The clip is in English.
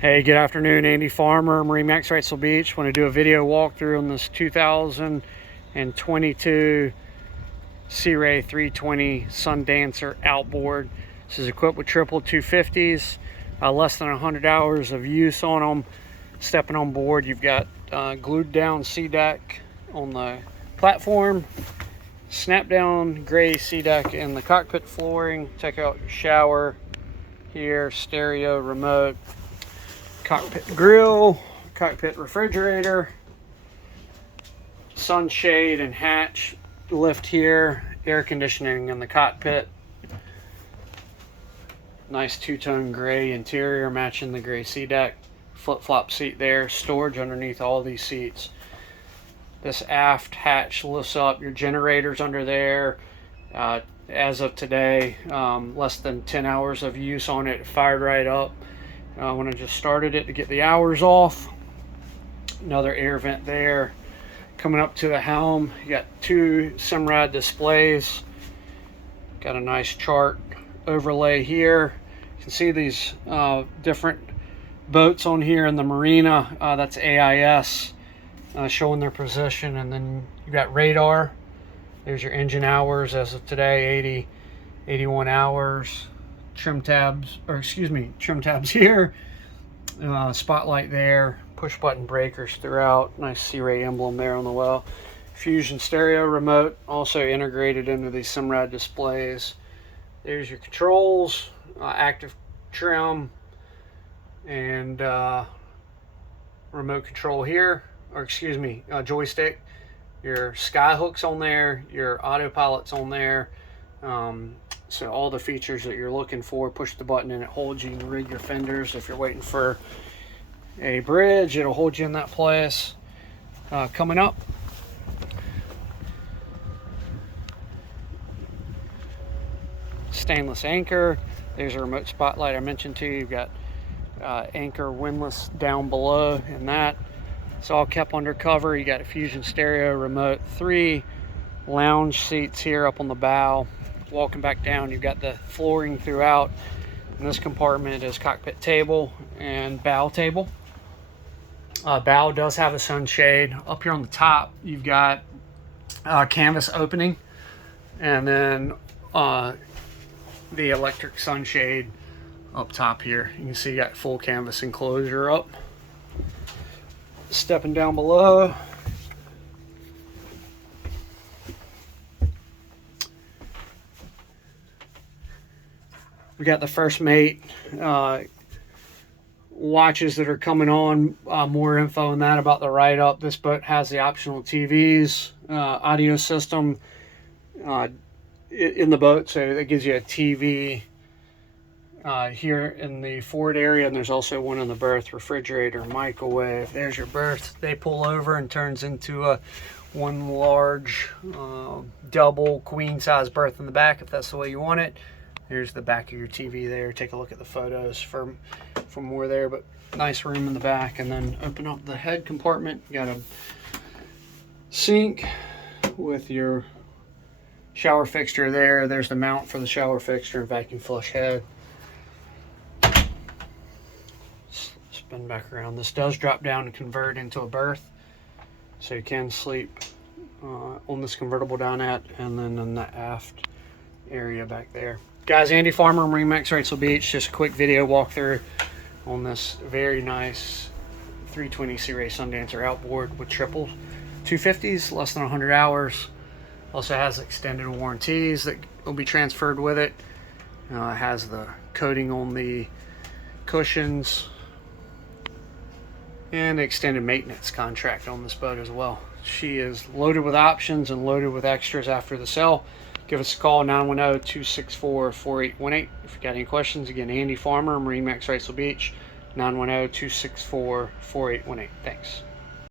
Hey, good afternoon. Andy Farmer, MarineMax Wrightsville Beach. Want to do a video walkthrough on this 2022 Sea Ray 320 Sundancer Outboard. This is equipped with triple 250s, less than 100 hours of use on them. Stepping on board, you've got glued down sea deck on the platform, snap down gray sea deck in the cockpit flooring. Check out your shower here, stereo, remote, cockpit grill, cockpit refrigerator, sunshade and hatch lift here, air conditioning in the cockpit. Nice two-tone gray interior matching the gray sea deck. Flip-flop seat there, storage underneath all these seats. This aft hatch lifts up, your generators under there. As of today, less than 10 hours of use on it, fired right up. When I just started it to get the hours off. Another air vent there. Coming up to the helm, you got two Simrad displays. Got a nice chart overlay here. You can see these different boats on here in the marina. That's AIS showing their position, and then you got radar. There's your engine hours as of today, 81 hours. Trim tabs here, spotlight there, push button breakers throughout, nice Sea Ray emblem there on the well. Fusion stereo remote also integrated into these Simrad displays. There's your controls, active trim, and remote control here, or joystick. Your sky hooks on there, your autopilot's on there. So all the features that you're looking for, push the button and it holds you. You can rig your fenders. If you're waiting for a bridge, it'll hold you in that place. Coming up, stainless anchor. There's a remote spotlight I mentioned to you. You've got anchor windlass down below, and that it's all kept under cover. You got a Fusion stereo remote, 3 lounge seats here up on the bow. Walking back down, you've got the flooring throughout. In this compartment is cockpit table and bow table. Bow does have a sunshade. Up here on the top, you've got canvas opening, and then the electric sunshade up top here. You can see you got full canvas enclosure up. Stepping down below, we got the first mate watches that are coming on. More info on that about the write-up. This boat has the optional TVs, audio system in the boat, so that gives you a TV here in the forward area, and there's also one in the berth, refrigerator, microwave. There's your berth. They pull over and turns into a one large double queen size berth in the back if that's the way you want it. There's the back of your TV there. Take a look at the photos from more there, but nice room in the back. And then open up the head compartment. You got a sink with your shower fixture there. There's the mount for the shower fixture and vacuum flush head. Spin back around. This does drop down and convert into a berth, so you can sleep on this convertible down at, and then in the aft area back there. Guys, Andy Farmer, MarineMax Wrightsville Beach. Just a quick video walkthrough on this very nice 320 Sea Ray Sundancer outboard with triple 250s, less than 100 hours. Also has extended warranties that will be transferred with it. It has the coating on the cushions and extended maintenance contract on this boat as well. She is loaded with options and loaded with extras after the sale. Give us a call, 910-264-4818. If you got any questions, again, Andy Farmer, MarineMax Wrightsville Beach, 910-264-4818. Thanks.